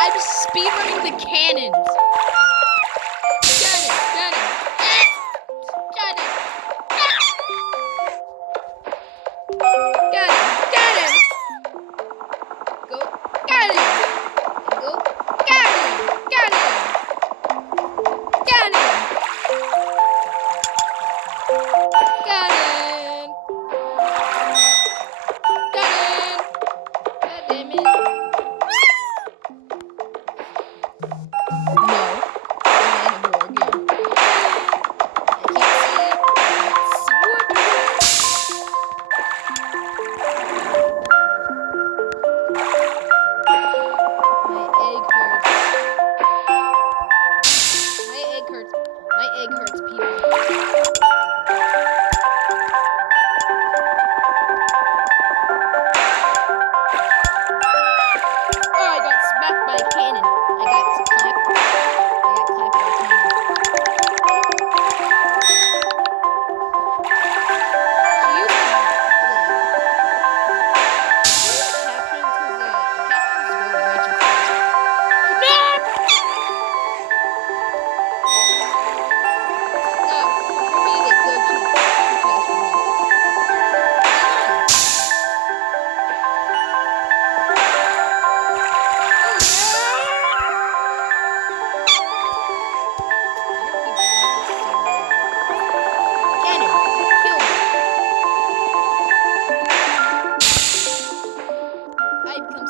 I'm speedrunning the cannons. Cannon, cannon, cannon, cannon, cannon. Go, cannon. Go, cannon, cannon, cannon, cannon, cannon.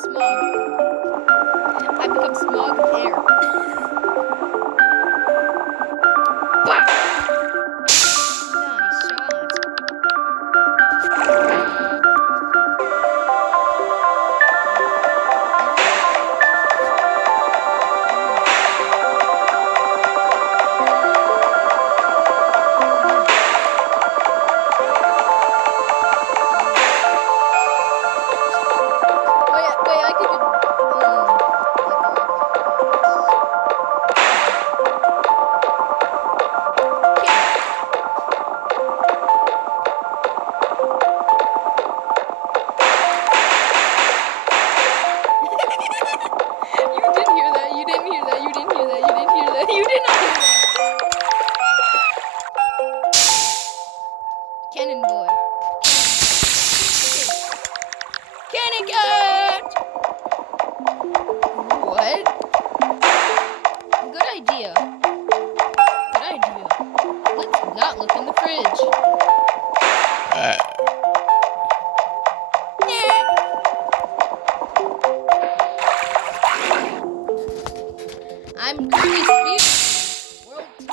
smog. I become smog of air. Bah! Nice shot. Wait, I could. You didn't hear that. You didn't hear that. You didn't hear that. You didn't hear that. You did not hear that. Cannon boy. Cannon cat. What? Good idea. Good idea. Let's not look in the fridge. I'm currently speaking World 2.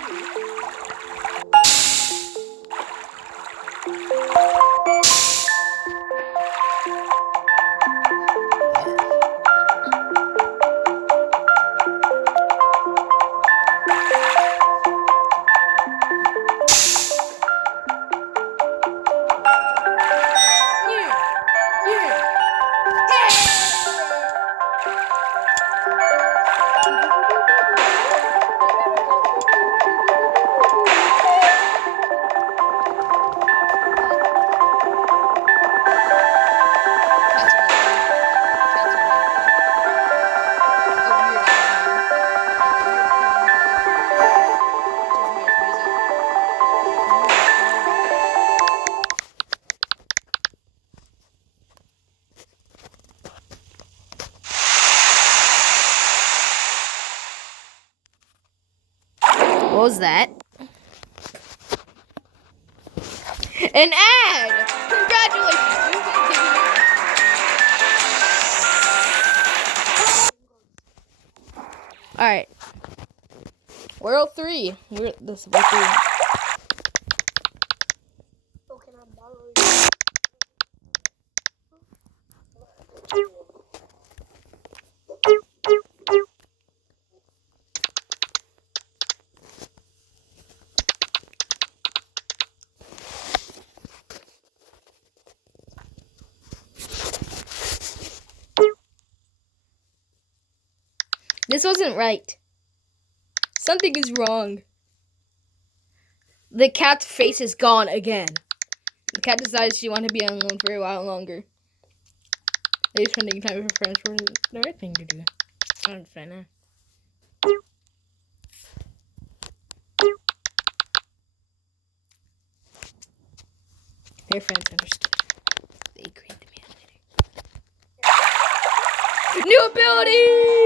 What was that? An ad! Congratulations! You've been given an ad. Alright. World 3. This is World 3. Oh, can I borrow you? This wasn't right. Something is wrong. The cat's face is gone again. The cat decides she wanted to be alone for a while longer. They're spending time with her friends for the right thing to do. I'm fine now. Their friends understood. They agreed to be later. New ability!